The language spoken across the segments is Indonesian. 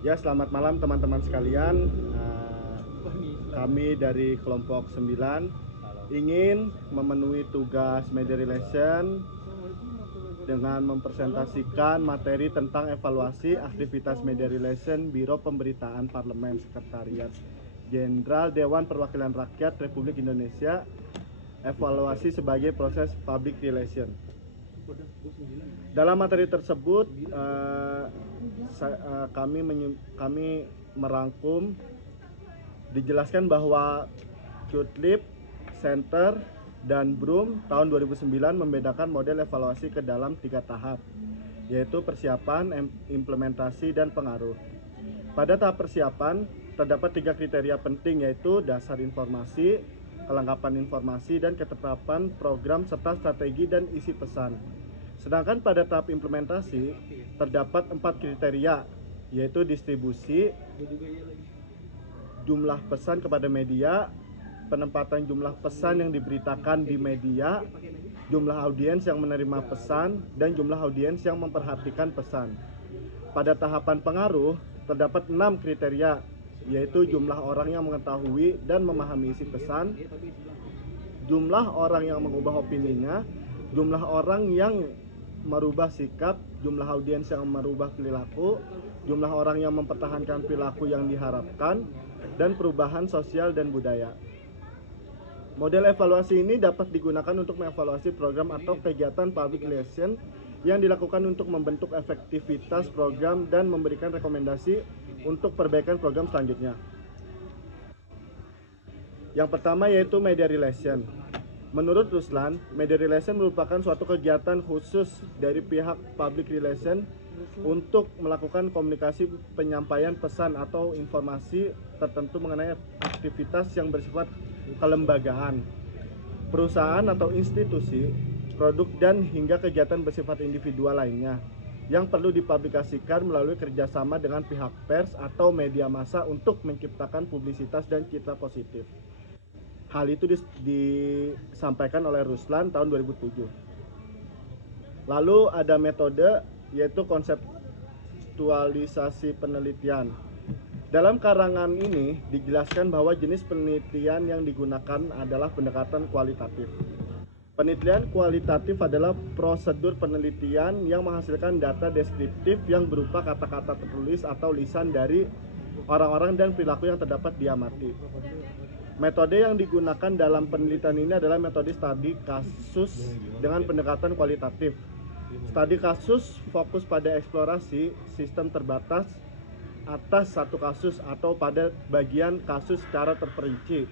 Ya, selamat malam teman-teman sekalian. Kami dari kelompok 9 ingin memenuhi tugas media relation dengan mempresentasikan materi tentang evaluasi aktivitas media relation Biro Pemberitaan Parlemen Sekretariat Jenderal Dewan Perwakilan Rakyat Republik Indonesia, evaluasi sebagai proses public relation. Dalam materi tersebut kami merangkum, dijelaskan bahwa Cutlip, Center, dan Brum tahun 2009 membedakan model evaluasi ke dalam 3 tahap, yaitu persiapan, implementasi, dan pengaruh. Pada tahap persiapan terdapat 3 kriteria penting, yaitu dasar informasi, kelengkapan informasi, dan ketetapan program serta strategi dan isi pesan. Sedangkan pada tahap implementasi terdapat 4 kriteria, yaitu distribusi, jumlah pesan kepada media, penempatan jumlah pesan yang diberitakan di media, jumlah audiens yang menerima pesan, dan jumlah audiens yang memperhatikan pesan. Pada tahapan pengaruh terdapat 6 kriteria, yaitu jumlah orang yang mengetahui dan memahami isi pesan, jumlah orang yang mengubah opininya, jumlah orang yang merubah sikap, jumlah audiens yang merubah perilaku, jumlah orang yang mempertahankan perilaku yang diharapkan, dan perubahan sosial dan budaya. Model evaluasi ini dapat digunakan untuk mengevaluasi program atau kegiatan public relation yang dilakukan untuk membentuk efektivitas program dan memberikan rekomendasi untuk perbaikan program selanjutnya. Yang pertama yaitu media relation. Menurut Ruslan, media relation merupakan suatu kegiatan khusus dari pihak public relation untuk melakukan komunikasi penyampaian pesan atau informasi tertentu mengenai aktivitas yang bersifat kelembagaan, perusahaan atau institusi, produk, dan hingga kegiatan bersifat individual lainnya yang perlu dipublikasikan melalui kerjasama dengan pihak pers atau media massa untuk menciptakan publisitas dan citra positif. Hal itu disampaikan oleh Ruslan tahun 2007. Lalu ada metode, yaitu konseptualisasi penelitian. Dalam karangan ini dijelaskan bahwa jenis penelitian yang digunakan adalah pendekatan kualitatif. Penelitian kualitatif adalah prosedur penelitian yang menghasilkan data deskriptif yang berupa kata-kata tertulis atau lisan dari orang-orang dan perilaku yang terdapat diamati. Metode yang digunakan dalam penelitian ini adalah metode studi kasus dengan pendekatan kualitatif. Studi kasus fokus pada eksplorasi sistem terbatas atas satu kasus atau pada bagian kasus secara terperinci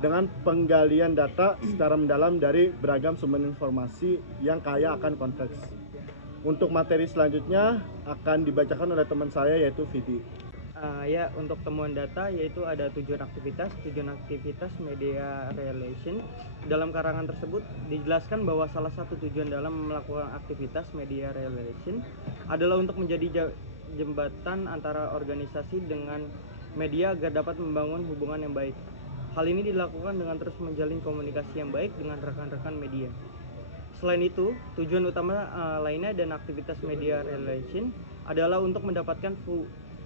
dengan penggalian data secara mendalam dari beragam sumber informasi yang kaya akan konteks. Untuk materi selanjutnya akan dibacakan oleh teman saya, yaitu Vidi. Ya, untuk temuan data yaitu ada tujuan aktivitas media relation. Dalam karangan tersebut dijelaskan bahwa salah satu tujuan dalam melakukan aktivitas media relation adalah untuk menjadi jembatan antara organisasi dengan media agar dapat membangun hubungan yang baik. Hal ini dilakukan dengan terus menjalin komunikasi yang baik dengan rekan-rekan media. Selain itu, tujuan utama lainnya dan aktivitas media relation adalah untuk mendapatkan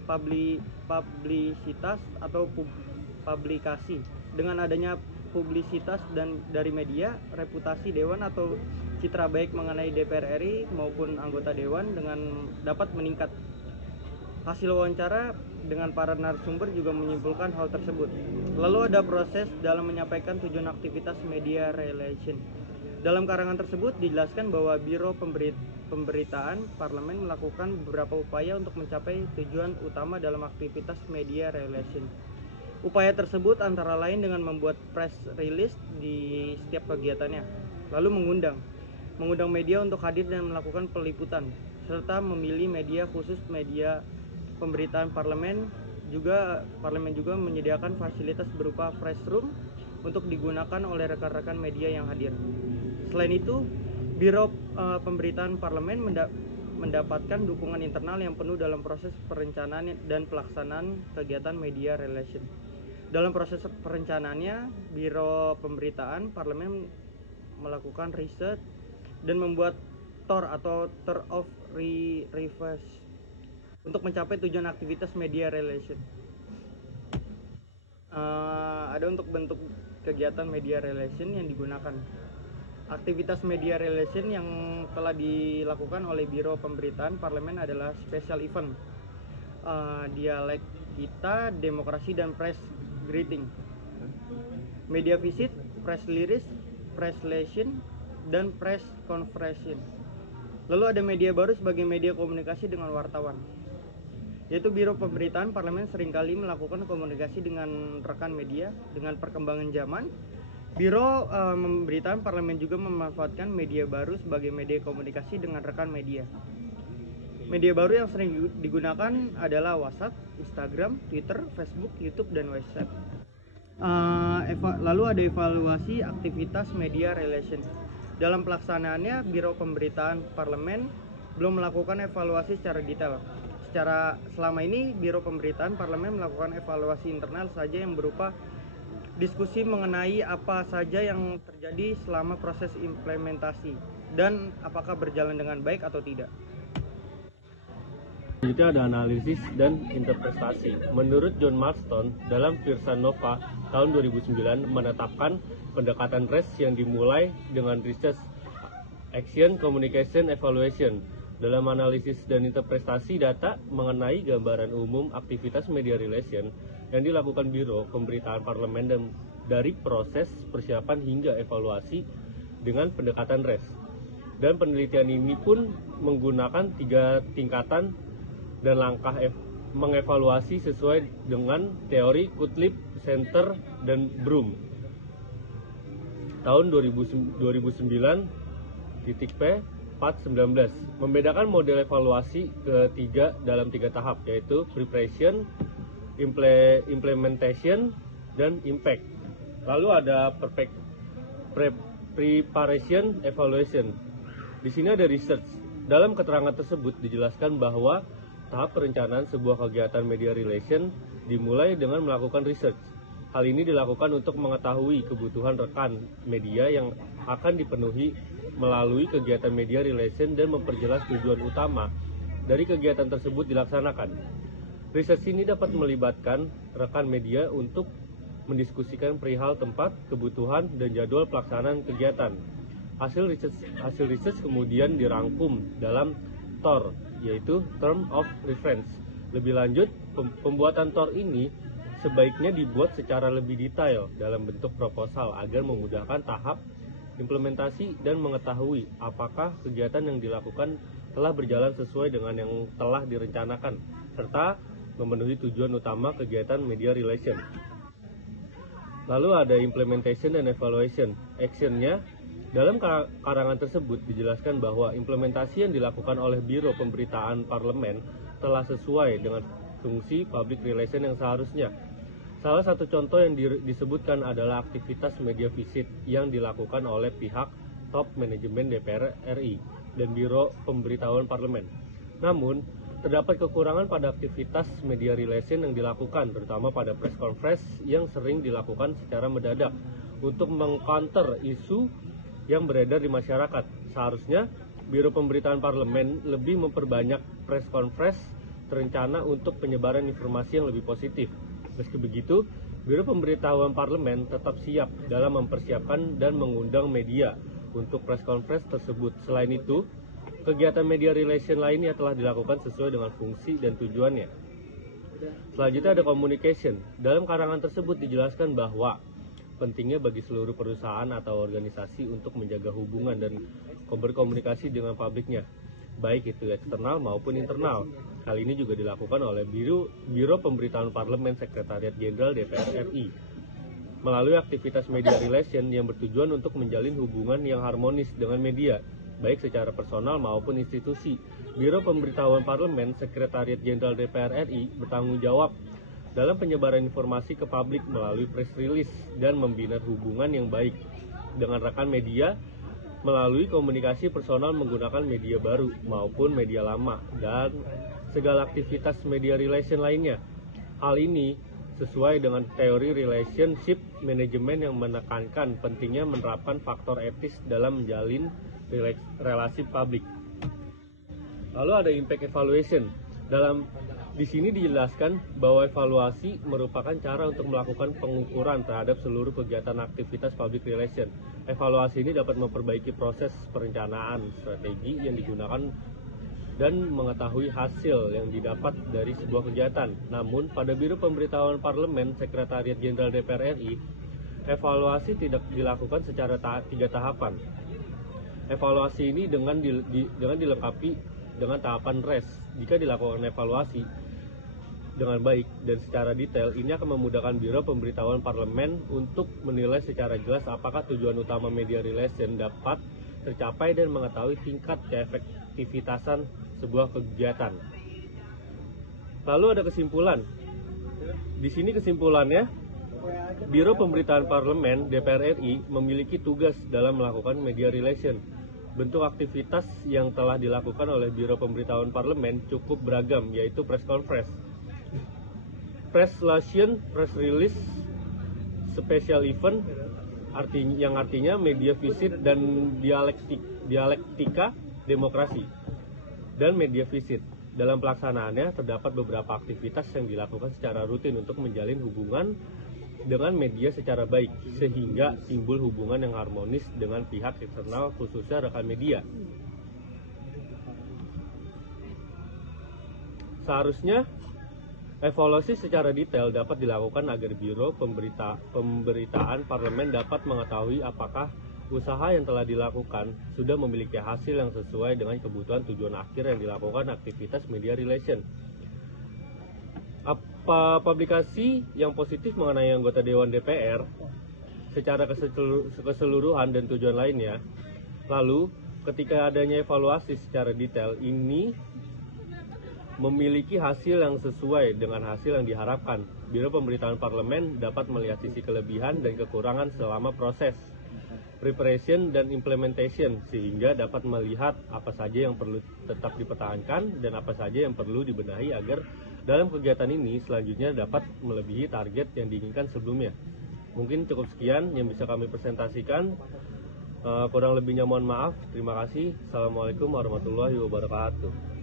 publisitas atau publikasi. Dengan adanya publisitas dan dari media, reputasi dewan atau citra baik mengenai DPR RI maupun anggota dewan dengan dapat meningkat. Hasil wawancara dengan para narasumber juga menyimpulkan hal tersebut. Lalu ada proses dalam menyampaikan tujuan aktivitas media relation. Dalam karangan tersebut dijelaskan bahwa Biro Pemberitaan Parlemen melakukan beberapa upaya untuk mencapai tujuan utama dalam aktivitas media relation. Upaya tersebut antara lain dengan membuat press release di setiap kegiatannya, lalu mengundang media untuk hadir dan melakukan peliputan, serta memilih media khusus media pemberitaan parlemen. Parlemen juga menyediakan fasilitas berupa press room untuk digunakan oleh rekan-rekan media yang hadir. Selain itu, Biro Pemberitaan Parlemen mendapatkan dukungan internal yang penuh dalam proses perencanaan dan pelaksanaan kegiatan media relation. Dalam proses perencanaannya, Biro Pemberitaan Parlemen melakukan riset dan membuat TOR atau Tour of Reverse untuk mencapai tujuan aktivitas media relation. Ada untuk bentuk kegiatan media relation yang digunakan. Aktivitas media relation yang telah dilakukan oleh Biro Pemberitaan Parlemen adalah special event, dialektika, demokrasi, dan press greeting, media visit, press release, press relation, dan press conference. Lalu ada media baru sebagai media komunikasi dengan wartawan, yaitu Biro Pemberitaan Parlemen seringkali melakukan komunikasi dengan rekan media. Dengan perkembangan zaman, Biro Pemberitaan Parlemen juga memanfaatkan media baru sebagai media komunikasi dengan rekan media. Media baru yang sering digunakan adalah WhatsApp, Instagram, Twitter, Facebook, YouTube, dan website. Lalu ada evaluasi aktivitas media relation. Dalam pelaksanaannya, Biro Pemberitaan Parlemen belum melakukan evaluasi secara detail. Selama ini, Biro Pemberitaan Parlemen melakukan evaluasi internal saja yang berupa diskusi mengenai apa saja yang terjadi selama proses implementasi dan apakah berjalan dengan baik atau tidak. Selanjutnya ada analisis dan interpretasi. Menurut John Marston, dalam Pearson Nova tahun 2009 menetapkan pendekatan RES yang dimulai dengan Research, Action, Communication, Evaluation. Dalam analisis dan interpretasi data mengenai gambaran umum aktivitas media relation yang dilakukan Biro Pemberitaan Parlemen dan dari proses persiapan hingga evaluasi dengan pendekatan RES. Dan penelitian ini pun menggunakan 3 tingkatan dan langkah mengevaluasi sesuai dengan teori Cutlip, Center, dan Broom. Tahun 2009 titik P 419 membedakan model evaluasi ketiga dalam 3 tahap, yaitu preparation, implementation, dan impact. Lalu ada preparation evaluation. Di sini ada research. Dalam keterangan tersebut dijelaskan bahwa tahap perencanaan sebuah kegiatan media relation dimulai dengan melakukan research. Hal ini dilakukan untuk mengetahui kebutuhan rekan media yang akan dipenuhi melalui kegiatan media relation dan memperjelas tujuan utama dari kegiatan tersebut dilaksanakan. Research ini dapat melibatkan rekan media untuk mendiskusikan perihal tempat, kebutuhan, dan jadwal pelaksanaan kegiatan. Hasil research kemudian dirangkum dalam TOR, yaitu Term of Reference. Lebih lanjut, pembuatan TOR ini sebaiknya dibuat secara lebih detail dalam bentuk proposal agar memudahkan tahap implementasi dan mengetahui apakah kegiatan yang dilakukan telah berjalan sesuai dengan yang telah direncanakan, serta memenuhi tujuan utama kegiatan media relation. Lalu ada implementation dan evaluation. Actionnya, dalam karangan tersebut dijelaskan bahwa implementasi yang dilakukan oleh Biro Pemberitaan Parlemen telah sesuai dengan fungsi public relation yang seharusnya. Salah satu contoh yang disebutkan adalah aktivitas media visit yang dilakukan oleh pihak top manajemen DPR RI dan Biro Pemberitahuan Parlemen. Namun, terdapat kekurangan pada aktivitas media relation yang dilakukan, terutama pada press conference yang sering dilakukan secara mendadak untuk meng-counter isu yang beredar di masyarakat. Seharusnya, Biro Pemberitaan Parlemen lebih memperbanyak press conference terencana untuk penyebaran informasi yang lebih positif. Meski begitu, Biro Pemberitahuan Parlemen tetap siap dalam mempersiapkan dan mengundang media untuk press conference tersebut. Selain itu, kegiatan media relation lainnya telah dilakukan sesuai dengan fungsi dan tujuannya. Selanjutnya ada communication. Dalam karangan tersebut dijelaskan bahwa pentingnya bagi seluruh perusahaan atau organisasi untuk menjaga hubungan dan berkomunikasi dengan publiknya, baik itu eksternal maupun internal. Hal ini juga dilakukan oleh Biro Pemberitaan Parlemen Sekretariat Jenderal DPR RI melalui aktivitas media relation yang bertujuan untuk menjalin hubungan yang harmonis dengan media, baik secara personal maupun institusi. Biro Pemberitahuan Parlemen Sekretariat Jenderal DPR RI bertanggung jawab dalam penyebaran informasi ke publik melalui press release dan membina hubungan yang baik dengan rekan media melalui komunikasi personal menggunakan media baru maupun media lama dan segala aktivitas media relation lainnya. Hal ini sesuai dengan teori relationship management yang menekankan pentingnya menerapkan faktor etis dalam menjalin relasi publik. Lalu ada impact evaluation. Di sini dijelaskan bahwa evaluasi merupakan cara untuk melakukan pengukuran terhadap seluruh kegiatan aktivitas public relation. Evaluasi ini dapat memperbaiki proses perencanaan strategi yang digunakan dan mengetahui hasil yang didapat dari sebuah kegiatan. Namun, pada Biro Pemberitahuan Parlemen, Sekretariat Jenderal DPR RI, evaluasi tidak dilakukan secara tiga tahapan. Evaluasi ini dengan dilengkapi dengan tahapan RES. Jika dilakukan evaluasi dengan baik dan secara detail, ini akan memudahkan Biro Pemberitahuan Parlemen untuk menilai secara jelas apakah tujuan utama media relation dapat tercapai dan mengetahui tingkat keefektivitasan sebuah kegiatan. Lalu ada kesimpulan. Di sini kesimpulannya, Biro Pemberitaan Parlemen DPR RI memiliki tugas dalam melakukan media relation. Bentuk aktivitas yang telah dilakukan oleh Biro Pemberitahuan Parlemen cukup beragam, yaitu press conference, press relation, press release, special event, yang artinya media visit dan dialektika demokrasi, dan media visit. Dalam pelaksanaannya terdapat beberapa aktivitas yang dilakukan secara rutin untuk menjalin hubungan dengan media secara baik, sehingga timbul hubungan yang harmonis dengan pihak eksternal, khususnya rekan media. Seharusnya evaluasi secara detail dapat dilakukan agar Biro Pemberitaan Parlemen dapat mengetahui apakah usaha yang telah dilakukan sudah memiliki hasil yang sesuai dengan kebutuhan tujuan akhir yang dilakukan aktivitas media relation. Apa publikasi yang positif mengenai anggota Dewan DPR secara keseluruhan dan tujuan lainnya. Lalu, ketika adanya evaluasi secara detail ini memiliki hasil yang sesuai dengan hasil yang diharapkan, Biro Pemberitaan Parlemen dapat melihat sisi kelebihan dan kekurangan selama proses preparation dan implementation, sehingga dapat melihat apa saja yang perlu tetap dipertahankan dan apa saja yang perlu dibenahi agar dalam kegiatan ini selanjutnya dapat melebihi target yang diinginkan sebelumnya. Mungkin cukup sekian yang bisa kami presentasikan. Kurang lebihnya mohon maaf. Terima kasih. Assalamualaikum warahmatullahi wabarakatuh.